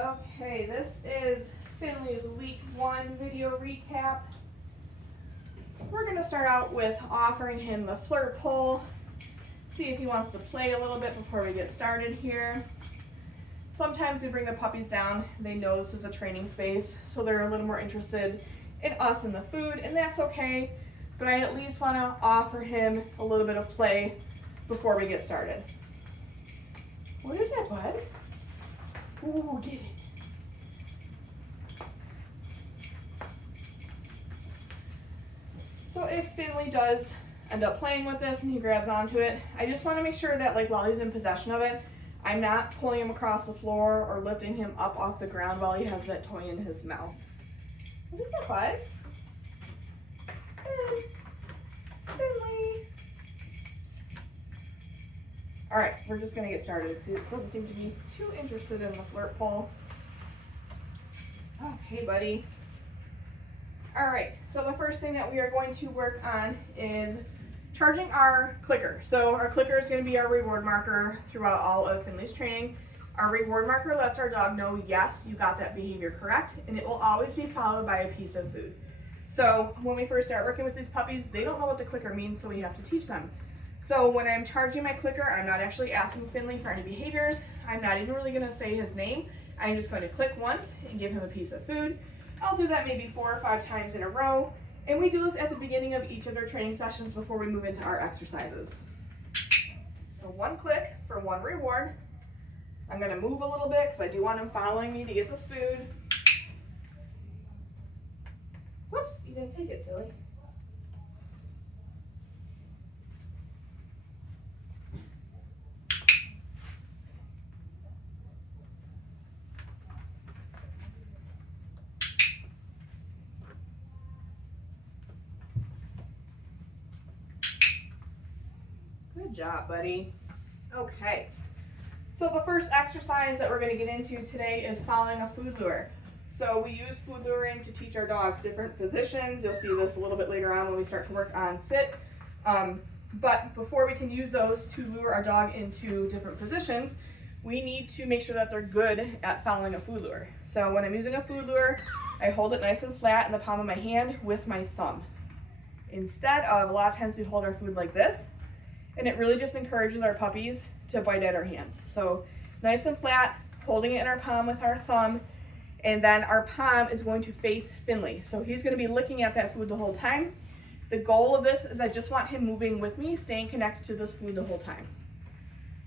Okay, this is Finley's week 1 video recap. We're going to start out with offering him the flirt pole, see if he wants to play a little bit before we get started here. Sometimes we bring the puppies down, they know this is a training space, so they're a little more interested in us and the food, and that's okay, but I at least want to offer him a little bit of play before we get started. What is that, bud? Ooh, get it. So if Finley does end up playing with this and he grabs onto it, I just want to make sure that while he's in possession of it, I'm not pulling him across the floor or lifting him up off the ground while he has that toy in his mouth. What is that, bud? Finley. All right, we're just gonna get started because he doesn't seem to be too interested in the flirt pole. Oh, hey, buddy. All right, so the first thing that we are going to work on is charging our clicker. So our clicker is going to be our reward marker throughout all of Finley's training. Our reward marker lets our dog know, yes, you got that behavior correct, and it will always be followed by a piece of food. So when we first start working with these puppies, they don't know what the clicker means, so we have to teach them. So when I'm charging my clicker, I'm not actually asking Finley for any behaviors. I'm not even really going to say his name. I'm just going to click once and give him a piece of food. I'll do that maybe 4 or 5 times in a row. And we do this at the beginning of each of their training sessions before we move into our exercises. So 1 click for 1 reward. I'm going to move a little bit because I do want him following me to get this food. Whoops, you didn't take it, silly. Good job, buddy. Okay, so the first exercise that we're going to get into today is following a food lure. So we use food luring to teach our dogs different positions. You'll see this a little bit later on when we start to work on sit. But before we can use those to lure our dog into different positions, we need to make sure that they're good at following a food lure. So when I'm using a food lure, I hold it nice and flat in the palm of my hand with my thumb. Instead of, a lot of times we hold our food like this, and it really just encourages our puppies to bite at our hands. So nice and flat, holding it in our palm with our thumb, and then our palm is going to face Finley. So he's going to be looking at that food the whole time. The goal of this is I just want him moving with me, staying connected to this food the whole time.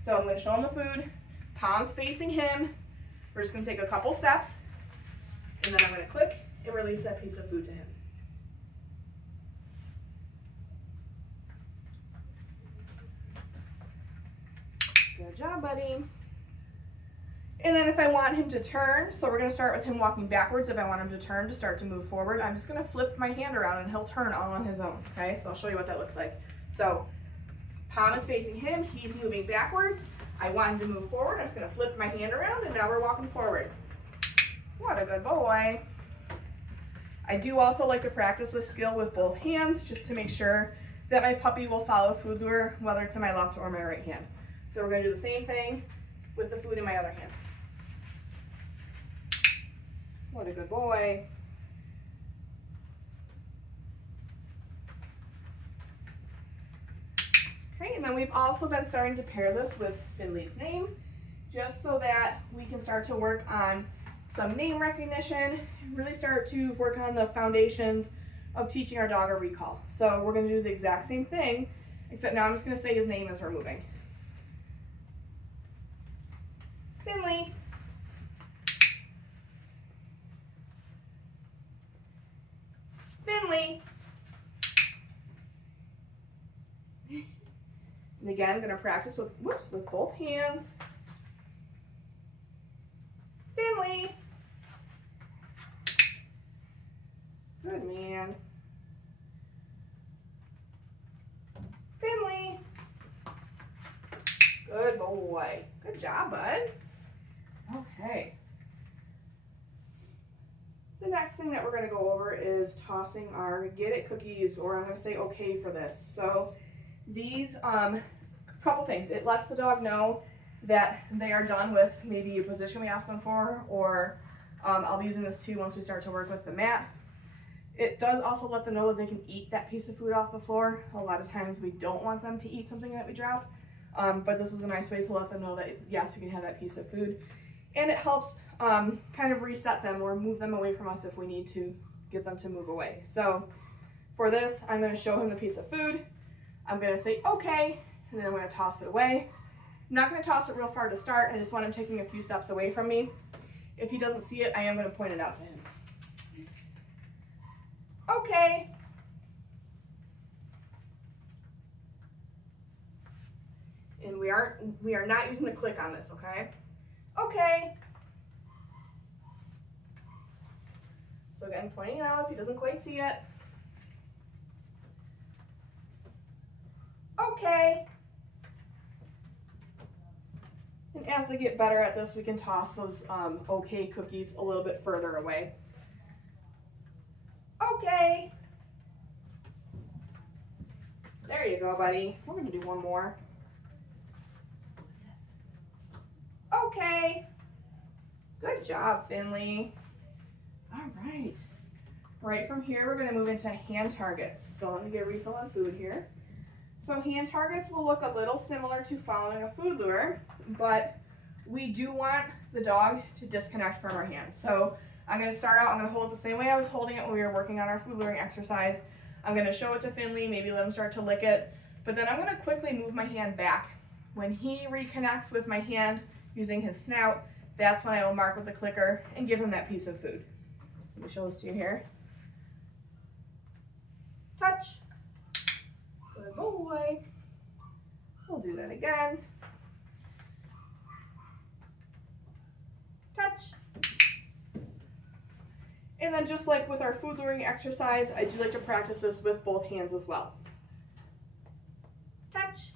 So I'm going to show him the food, palms facing him. We're just going to take a couple steps, and then I'm going to click and release that piece of food to him. Good job, buddy. And then if I want him to turn, so we're going to start with him walking backwards. If I want him to turn to start to move forward, I'm just going to flip my hand around and he'll turn all on his own. Okay, so I'll show you what that looks like. So palm is facing him, he's moving backwards. I want him to move forward. I'm just going to flip my hand around, and now we're walking forward. What a good boy. I do also like to practice this skill with both hands just to make sure that my puppy will follow food lure, whether it's in my left or my right hand. So we're going to do the same thing with the food in my other hand. What a good boy. Okay, and then we've also been starting to pair this with Finley's name, just so that we can start to work on some name recognition, and really start to work on the foundations of teaching our dog a recall. So we're going to do the exact same thing, except now I'm just going to say his name as we're moving. Finley. Finley. And again, I'm going to practice with both hands. Finley. Good man. Finley. Good boy. Good job, bud. Okay. The next thing that we're going to go over is tossing our get it cookies, or I'm going to say okay for this. So these, couple things. It lets the dog know that they are done with maybe a position we asked them for, or I'll be using this too once we start to work with the mat. It does also let them know that they can eat that piece of food off the floor. A lot of times we don't want them to eat something that we drop, but this is a nice way to let them know that yes, you can have that piece of food. And it helps kind of reset them or move them away from us if we need to get them to move away. So for this, I'm going to show him the piece of food. I'm going to say okay, and then I'm going to toss it away. I'm not going to toss it real far to start. I just want him taking a few steps away from me. If he doesn't see it, I am going to point it out to him. Okay. And we are not using the click on this, okay? Okay. So again, pointing it out if he doesn't quite see it. Okay. And as they get better at this, we can toss those okay cookies a little bit further away. Okay. There you go, buddy. We're going to do one more. Okay. Good job, Finley. All right. Right from here, we're going to move into hand targets. So let me get a refill on food here. So hand targets will look a little similar to following a food lure, but we do want the dog to disconnect from our hand. So I'm going to start out, I'm going to hold it the same way I was holding it when we were working on our food luring exercise. I'm going to show it to Finley, maybe let him start to lick it, but then I'm going to quickly move my hand back. When he reconnects with my hand using his snout, that's when I will mark with the clicker and give him that piece of food. So let me show this to you here. Touch. Good boy. We'll do that again. Touch. And then just like with our food luring exercise, I do like to practice this with both hands as well. Touch.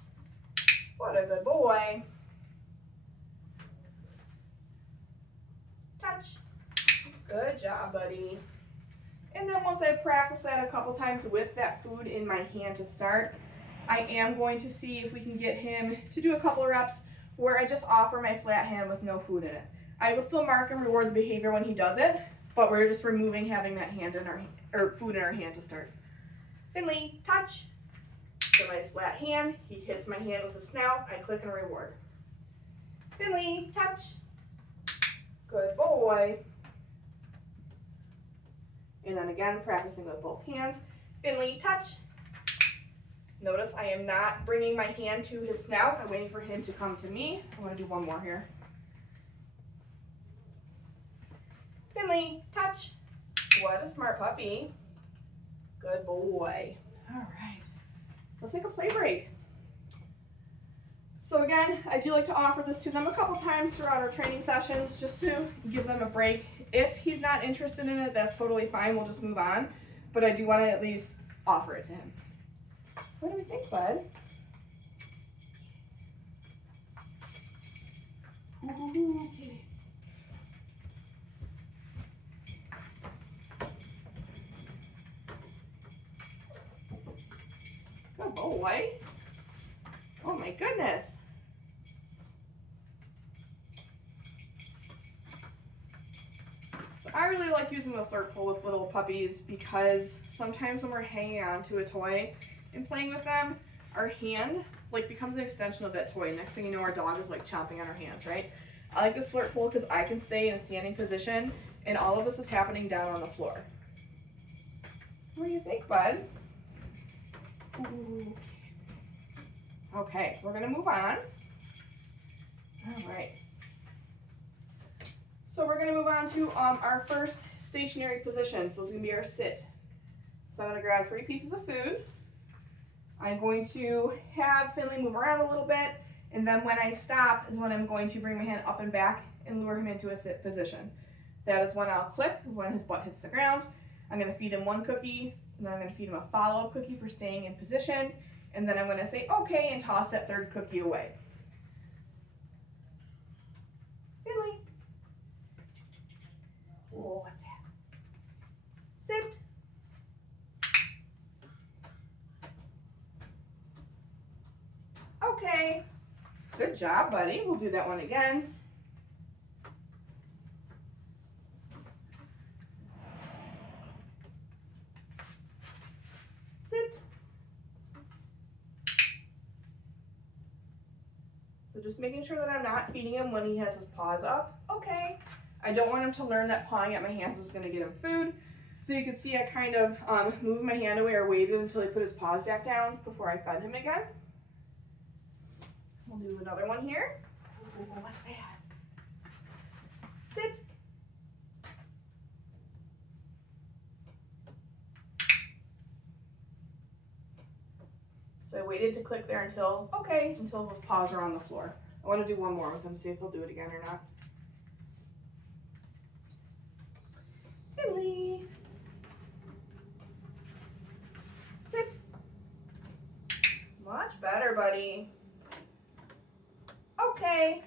What a good boy. Touch. Good job, buddy. And then once I practice that a couple times with that food in my hand to start, I am going to see if we can get him to do a couple of reps where I just offer my flat hand with no food in it. I will still mark and reward the behavior when he does it, but we're just removing having that hand in our food in our hand to start. Finley, touch. It's a nice flat hand. He hits my hand with his snout. I click and reward. Finley, touch. Good boy. And then again, practicing with both hands. Finley, touch. Notice I am not bringing my hand to his snout. I'm waiting for him to come to me. I'm going to do one more here. Finley, touch. What a smart puppy. Good boy. All right. Let's take a play break. So again, I do like to offer this to them a couple times throughout our training sessions just to give them a break. If he's not interested in it, that's totally fine. We'll just move on. But I do want to at least offer it to him. What do we think, bud? Ooh, okay. Good boy. Oh my goodness. So I really like using the flirt pull with little puppies because sometimes when we're hanging on to a toy and playing with them, our hand becomes an extension of that toy. Next thing you know, our dog is chomping on our hands, right? I like this flirt pull because I can stay in a standing position and all of this is happening down on the floor. What do you think, bud? Ooh. Okay, we're gonna move on. All right. So we're gonna move on to our first stationary position. So it's gonna be our sit. So I'm gonna grab 3 pieces of food. I'm going to have Finley move around a little bit, and then when I stop is when I'm going to bring my hand up and back and lure him into a sit position. That is when I'll click when his butt hits the ground. I'm gonna feed him 1 cookie, and then I'm gonna feed him a follow-up cookie for staying in position, and then I'm gonna say okay and toss that 3rd cookie away. Finley. Oh, what's that? Sit. Okay. Good job, buddy. We'll do that one again. Sit. So just making sure that I'm not feeding him when he has his paws up. Okay. I don't want him to learn that pawing at my hands is going to get him food. So you can see I kind of moved my hand away or waited until he put his paws back down before I fed him again. We'll do another one here. Ooh, what's that? Sit. So I waited to click there until his paws are on the floor. I want to do one more with him, see if he'll do it again or not. Finley. Sit. Much better, buddy. Okay.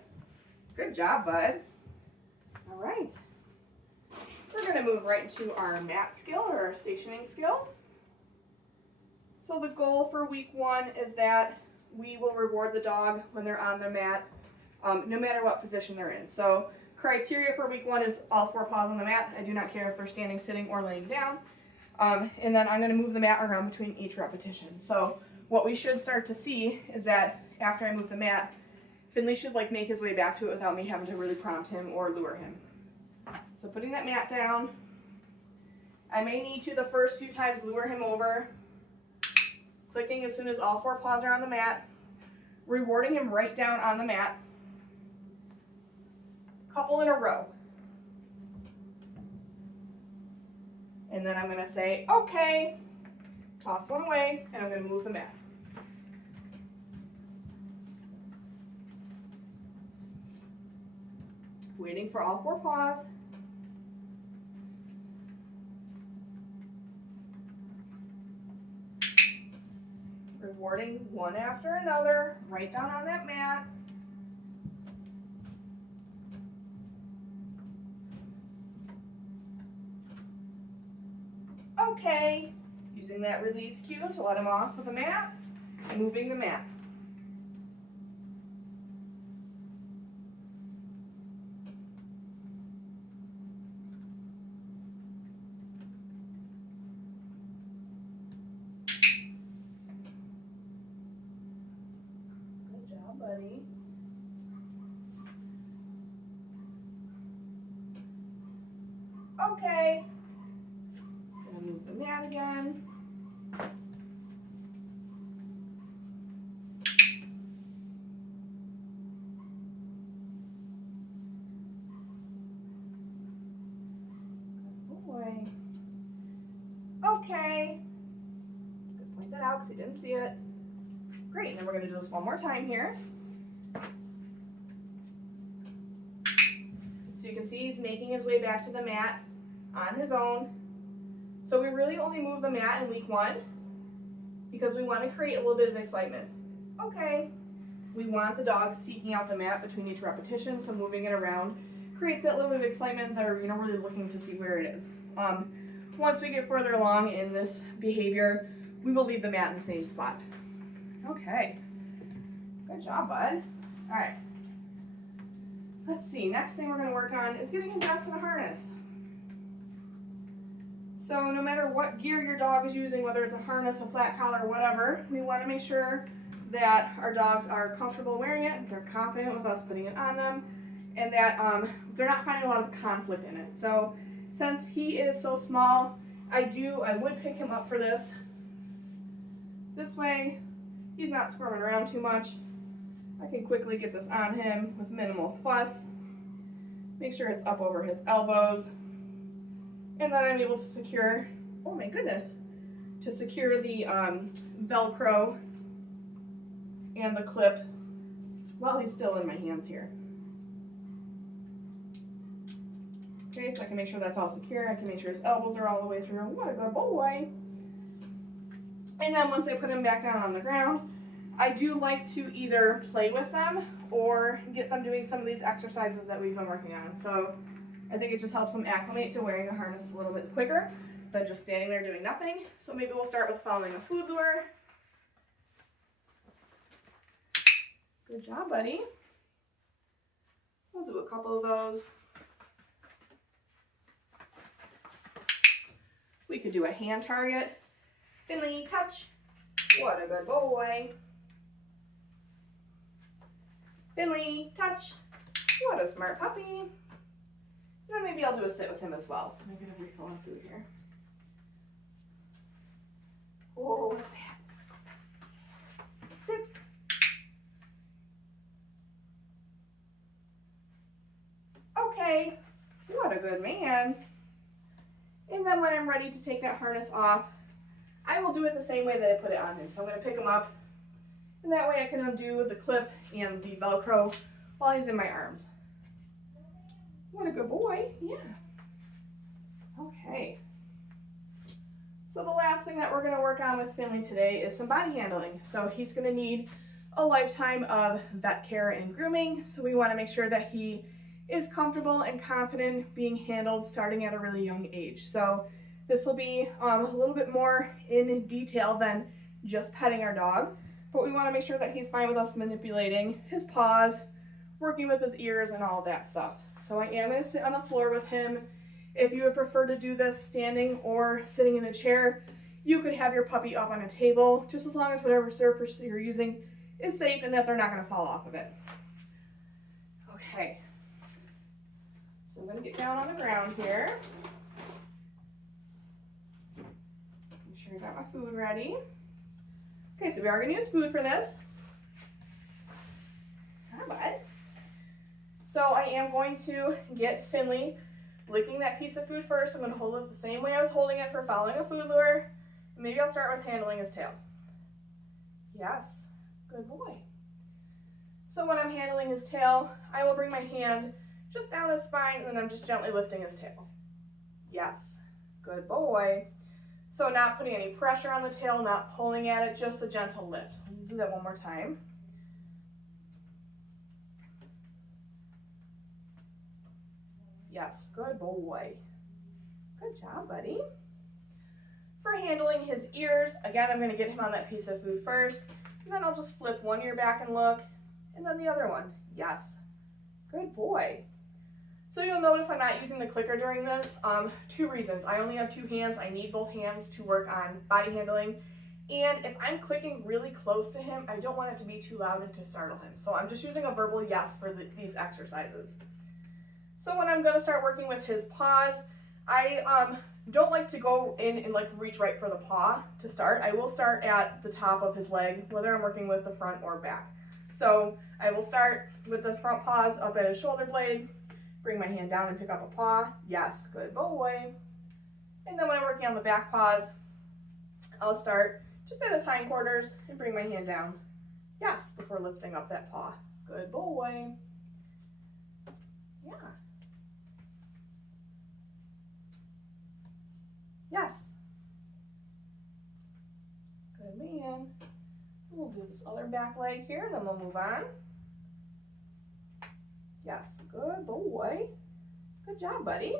Good job, bud. All right. We're going to move right into our mat skill or our stationing skill. So the goal for week 1 is that we will reward the dog when they're on the mat, no matter what position they're in. So criteria for week 1 is all 4 paws on the mat. I do not care if they're standing, sitting, or laying down. And then I'm going to move the mat around between each repetition. So what we should start to see is that after I move the mat, Finley should make his way back to it without me having to really prompt him or lure him. So putting that mat down, I may need to the first few times lure him over, clicking as soon as all 4 paws are on the mat, rewarding him right down on the mat, couple in a row. And then I'm going to say, okay, toss one away, and I'm going to move the mat. Waiting for all 4 paws. Rewarding one after another, right down on that mat. Okay, using that release cue to let him off of the mat, moving the mat. Good job, buddy. Okay. Gonna move the mat again. Good boy. Okay. Good, point that out because he didn't see it. Great, and then we're gonna do this one more time here. So you can see he's making his way back to the mat on his own. So we really only move the mat in week 1 because we want to create a little bit of excitement. Okay, we want the dog seeking out the mat between each repetition, so moving it around creates that little bit of excitement. They're really looking to see where it is. Once we get further along in this behavior, we will leave the mat in the same spot. Okay, good job, bud. All right, let's see. Next thing we're going to work on is getting him dressed in a harness. So no matter what gear your dog is using, whether it's a harness, a flat collar, whatever, we want to make sure that our dogs are comfortable wearing it, they're confident with us putting it on them, and that they're not finding a lot of conflict in it. So since he is so small, I would pick him up for this. This way, he's not squirming around too much. I can quickly get this on him with minimal fuss. Make sure it's up over his elbows. And then I'm able to secure, oh my goodness, to secure the Velcro and the clip while he's still in my hands here. Okay, so I can make sure that's all secure. I can make sure his elbows are all the way through. What a good boy. And then once I put him back down on the ground, I do like to either play with them or get them doing some of these exercises that we've been working on. So I think it just helps them acclimate to wearing a harness a little bit quicker than just standing there doing nothing. So maybe we'll start with following a food lure. Good job, buddy. We'll do a couple of those. We could do a hand target. Finley, touch. What a good boy. Finley, touch. What a smart puppy. And then maybe I'll do a sit with him as well. I'm going to refill on food here. Oh, what's that? Sit. Okay. What a good man. And then when I'm ready to take that harness off, I will do it the same way that I put it on him. So I'm going to pick him up, and that way I can undo the clip and the Velcro while he's in my arms. What a good boy. Yeah. Okay. So the last thing that we're going to work on with Finley today is some body handling. So he's going to need a lifetime of vet care and grooming. So we want to make sure that he is comfortable and confident being handled starting at a really young age. So this will be a little bit more in detail than just petting our dog, but we want to make sure that he's fine with us manipulating his paws, working with his ears, and all that stuff. So I am going to sit on the floor with him. If you would prefer to do this standing or sitting in a chair, you could have your puppy up on a table, just as long as whatever surface you're using is safe and that they're not going to fall off of it. Okay. So I'm going to get down on the ground here. Make sure I got my food ready. Okay, so we are going to use food for this. Hi, bud. So I am going to get Finley licking that piece of food first. I'm going to hold it the same way I was holding it for following a food lure. And maybe I'll start with handling his tail. Yes, good boy. So when I'm handling his tail, I will bring my hand just down his spine, and then I'm just gently lifting his tail. Yes, good boy. So not putting any pressure on the tail, not pulling at it, just a gentle lift. We'll do that one more time. Yes, good boy. Good job, buddy. For handling his ears, again, I'm going to get him on that piece of food first, and then I'll just flip one ear back and look, and then the other one. Yes, good boy. So you'll notice I'm not using the clicker during this. 2 reasons. I only have 2 hands. I need both hands to work on body handling. And if I'm clicking really close to him, I don't want it to be too loud and to startle him. So I'm just using a verbal yes for these exercises. So when I'm going to start working with his paws, I don't like to go in and like reach right for the paw to start. I will start at the top of his leg, whether I'm working with the front or back. So I will start with the front paws up at his shoulder blade, bring my hand down and pick up a paw. Yes, good boy. And then when I'm working on the back paws, I'll start just at his hindquarters and bring my hand down. Yes, before lifting up that paw. Good boy. Yeah. Yes. Good man. We'll do this other back leg here, then we'll move on. Yes, good boy. Good job, buddy.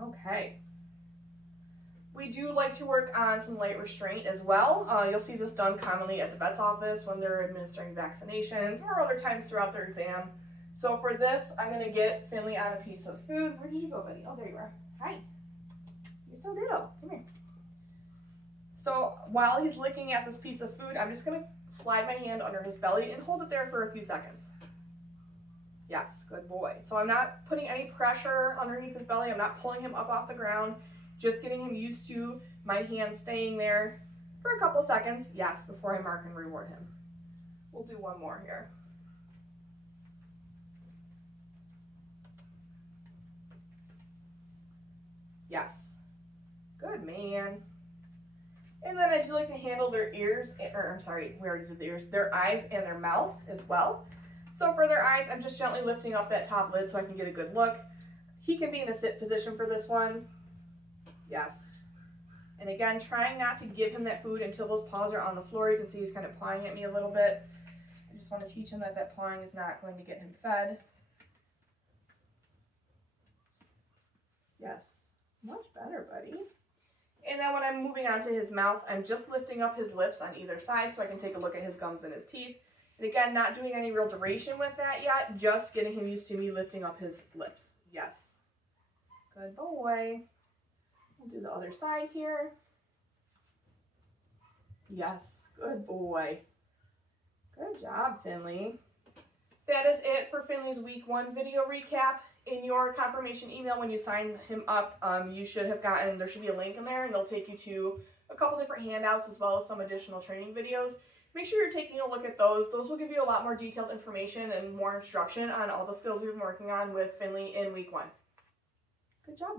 Okay. We do like to work on some light restraint as well. You'll see this done commonly at the vet's office when they're administering vaccinations or other times throughout their exam. So for this, I'm going to get Finley on a piece of food. Where did you go, buddy? Oh, there you are. Hi. You're so little. Come here. So while he's licking at this piece of food, I'm just going to slide my hand under his belly and hold it there for a few seconds. Yes, good boy. So I'm not putting any pressure underneath his belly. I'm not pulling him up off the ground. Just getting him used to my hand staying there for a couple seconds. Yes, before I mark and reward him. We'll do one more here. Yes. Good man. And then I do like to handle their ears, or I'm sorry, we already did the ears, their eyes and their mouth as well. So for their eyes, I'm just gently lifting up that top lid so I can get a good look. He can be in a sit position for this one. Yes. And again, trying not to give him that food until those paws are on the floor. You can see he's kind of pawing at me a little bit. I just want to teach him that that pawing is not going to get him fed. Yes. Much better, buddy. And then when I'm moving on to his mouth, I'm just lifting up his lips on either side so I can take a look at his gums and his teeth. And again, not doing any real duration with that yet, just getting him used to me lifting up his lips. Yes. Good boy. We'll do the other side here. Yes, good boy. Good job, Finley. That is it for Finley's week 1 video recap. In your confirmation email when you sign him up, you should have gotten, there should be a link in there and it'll take you to a couple different handouts as well as some additional training videos. Make sure you're taking a look at those. Those will give you a lot more detailed information and more instruction on all the skills we've been working on with Finley in week 1. Good job.